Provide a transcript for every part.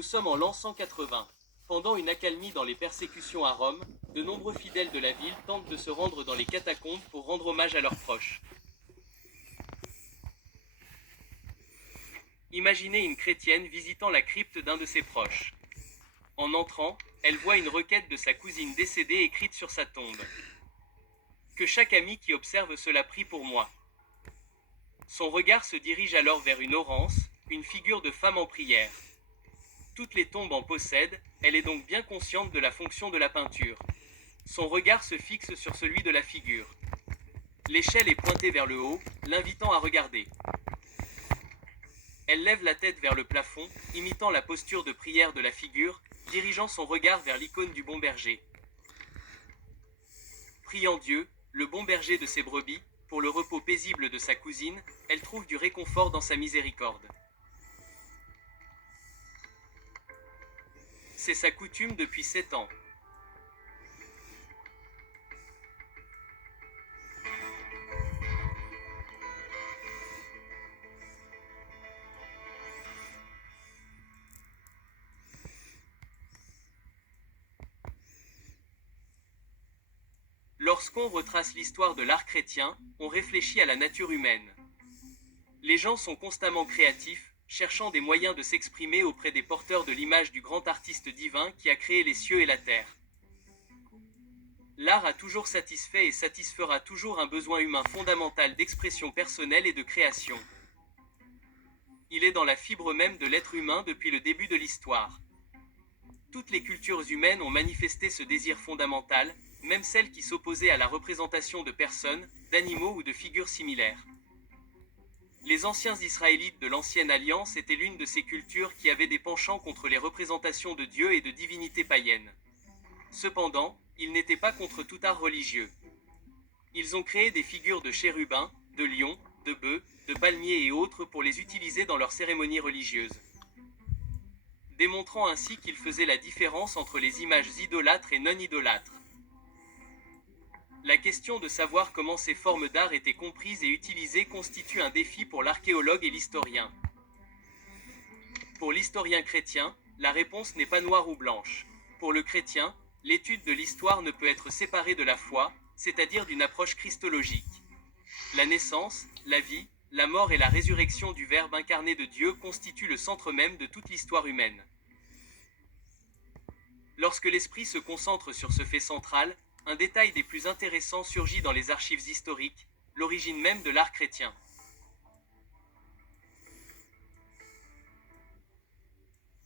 Nous sommes en l'an 180. Pendant une accalmie dans les persécutions à Rome, de nombreux fidèles de la ville tentent de se rendre dans les catacombes pour rendre hommage à leurs proches. Imaginez une chrétienne visitant la crypte d'un de ses proches. En entrant, elle voit une requête de sa cousine décédée écrite sur sa tombe. Que chaque ami qui observe cela prie pour moi. Son regard se dirige alors vers une Orance, une figure de femme en prière. Toutes les tombes en possèdent, elle est donc bien consciente de la fonction de la peinture. Son regard se fixe sur celui de la figure. L'échelle est pointée vers le haut, l'invitant à regarder. Elle lève la tête vers le plafond, imitant la posture de prière de la figure, dirigeant son regard vers l'icône du bon berger. Priant Dieu, le bon berger de ses brebis, pour le repos paisible de sa cousine, elle trouve du réconfort dans sa miséricorde. C'est sa coutume depuis 7 ans. Lorsqu'on retrace l'histoire de l'art chrétien, on réfléchit à la nature humaine. Les gens sont constamment créatifs, cherchant des moyens de s'exprimer auprès des porteurs de l'image du grand artiste divin qui a créé les cieux et la terre. L'art a toujours satisfait et satisfera toujours un besoin humain fondamental d'expression personnelle et de création. Il est dans la fibre même de l'être humain depuis le début de l'histoire. Toutes les cultures humaines ont manifesté ce désir fondamental, même celles qui s'opposaient à la représentation de personnes, d'animaux ou de figures similaires. Les anciens Israélites de l'Ancienne Alliance étaient l'une de ces cultures qui avaient des penchants contre les représentations de Dieu et de divinités païennes. Cependant, ils n'étaient pas contre tout art religieux. Ils ont créé des figures de chérubins, de lions, de bœufs, de palmiers et autres pour les utiliser dans leurs cérémonies religieuses. Démontrant ainsi qu'ils faisaient la différence entre les images idolâtres et non idolâtres. La question de savoir comment ces formes d'art étaient comprises et utilisées constitue un défi pour l'archéologue et l'historien. Pour l'historien chrétien, la réponse n'est pas noire ou blanche. Pour le chrétien, l'étude de l'histoire ne peut être séparée de la foi, c'est-à-dire d'une approche christologique. La naissance, la vie, la mort et la résurrection du Verbe incarné de Dieu constituent le centre même de toute l'histoire humaine. Lorsque l'esprit se concentre sur ce fait central, un détail des plus intéressants surgit dans les archives historiques, l'origine même de l'art chrétien.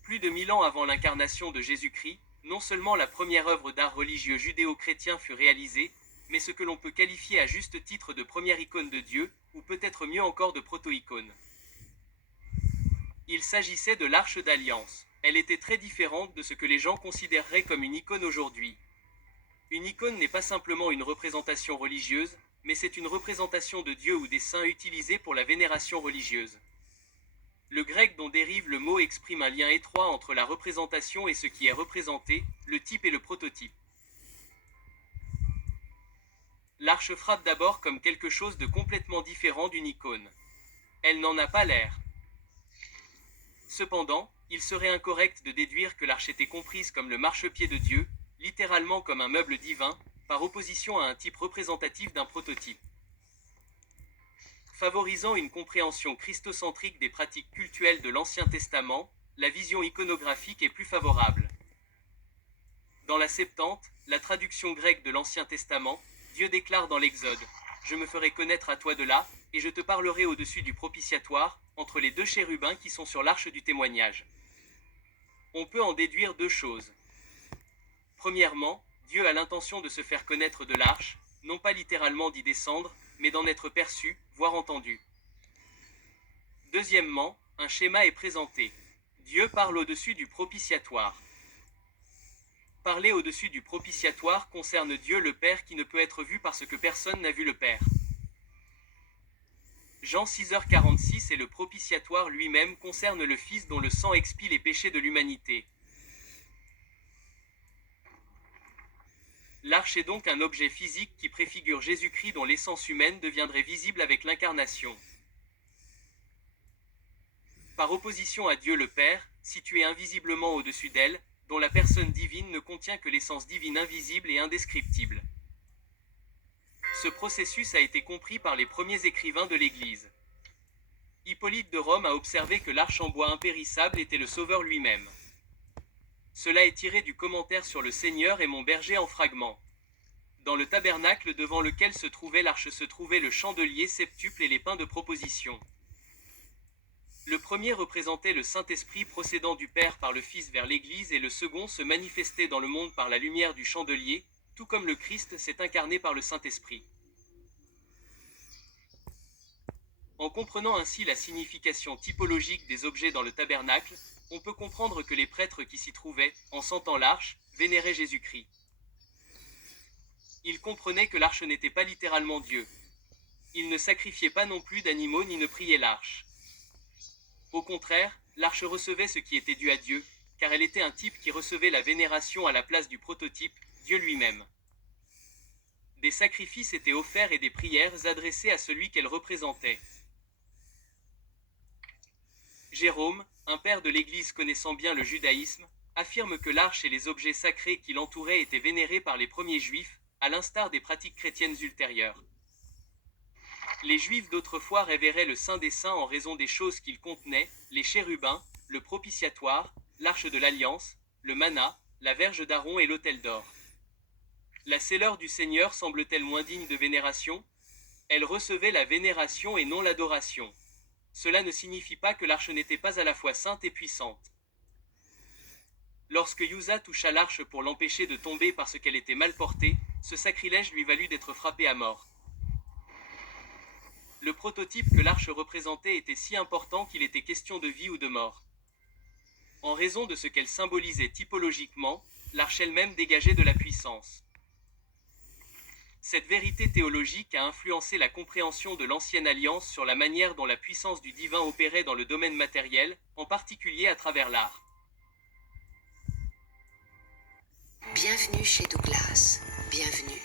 Plus de 1000 ans avant l'incarnation de Jésus-Christ, non seulement la première œuvre d'art religieux judéo-chrétien fut réalisée, mais ce que l'on peut qualifier à juste titre de première icône de Dieu, ou peut-être mieux encore de proto-icône. Il s'agissait de l'Arche d'Alliance. Elle était très différente de ce que les gens considéreraient comme une icône aujourd'hui. Une icône n'est pas simplement une représentation religieuse, mais c'est une représentation de Dieu ou des saints utilisée pour la vénération religieuse. Le grec dont dérive le mot exprime un lien étroit entre la représentation et ce qui est représenté, le type et le prototype. L'arche frappe d'abord comme quelque chose de complètement différent d'une icône. Elle n'en a pas l'air. Cependant, il serait incorrect de déduire que l'arche était comprise comme le marchepied de Dieu, littéralement comme un meuble divin, par opposition à un type représentatif d'un prototype. Favorisant une compréhension christocentrique des pratiques cultuelles de l'Ancien Testament, la vision iconographique est plus favorable. Dans la Septante, la traduction grecque de l'Ancien Testament, Dieu déclare dans l'Exode « Je me ferai connaître à toi de là, et je te parlerai au-dessus du propitiatoire, entre les deux chérubins qui sont sur l'arche du témoignage. » On peut en déduire deux choses. Premièrement, Dieu a l'intention de se faire connaître de l'arche, non pas littéralement d'y descendre, mais d'en être perçu, voire entendu. Deuxièmement, un schéma est présenté. Dieu parle au-dessus du propitiatoire. Parler au-dessus du propitiatoire concerne Dieu le Père qui ne peut être vu parce que personne n'a vu le Père. Jean 6h46 et le propitiatoire lui-même concerne le Fils dont le sang expie les péchés de l'humanité. L'arche est donc un objet physique qui préfigure Jésus-Christ dont l'essence humaine deviendrait visible avec l'incarnation. par opposition à Dieu le Père, situé invisiblement au-dessus d'elle, dont la personne divine ne contient que l'essence divine invisible et indescriptible. Ce processus a été compris par les premiers écrivains de l'Église. Hippolyte de Rome a observé que l'arche en bois impérissable était le Sauveur lui-même. Cela est tiré du commentaire sur le Seigneur et mon berger en fragments. Dans le tabernacle devant lequel se trouvait l'arche se trouvait le chandelier septuple et les pains de proposition. Le premier représentait le Saint-Esprit procédant du Père par le Fils vers l'Église et le second se manifestait dans le monde par la lumière du chandelier, tout comme le Christ s'est incarné par le Saint-Esprit. En comprenant ainsi la signification typologique des objets dans le tabernacle, on peut comprendre que les prêtres qui s'y trouvaient, en sentant l'arche, vénéraient Jésus-Christ. Ils comprenaient que l'arche n'était pas littéralement Dieu. Ils ne sacrifiaient pas non plus d'animaux ni ne priaient l'arche. Au contraire, l'arche recevait ce qui était dû à Dieu, car elle était un type qui recevait la vénération à la place du prototype, Dieu lui-même. Des sacrifices étaient offerts et des prières adressées à celui qu'elle représentait. Jérôme, un père de l'Église connaissant bien le judaïsme, affirme que l'arche et les objets sacrés qui l'entouraient étaient vénérés par les premiers juifs, à l'instar des pratiques chrétiennes ultérieures. Les Juifs d'autrefois révéraient le Saint des Saints en raison des choses qu'il contenait, les chérubins, le propitiatoire, l'arche de l'Alliance, le manna, la verge d'Aaron et l'autel d'or. La selleur du Seigneur semble-t-elle moins digne de vénération? Elle recevait la vénération et non l'adoration. Cela ne signifie pas que l'arche n'était pas à la fois sainte et puissante. Lorsque Uzzah toucha l'arche pour l'empêcher de tomber parce qu'elle était mal portée, ce sacrilège lui valut d'être frappé à mort. Le prototype que l'arche représentait était si important qu'il était question de vie ou de mort. En raison de ce qu'elle symbolisait typologiquement, l'arche elle-même dégageait de la puissance. Cette vérité théologique a influencé la compréhension de l'Ancienne Alliance sur la manière dont la puissance du divin opérait dans le domaine matériel, en particulier à travers l'art. Bienvenue chez Douglas. Bienvenue.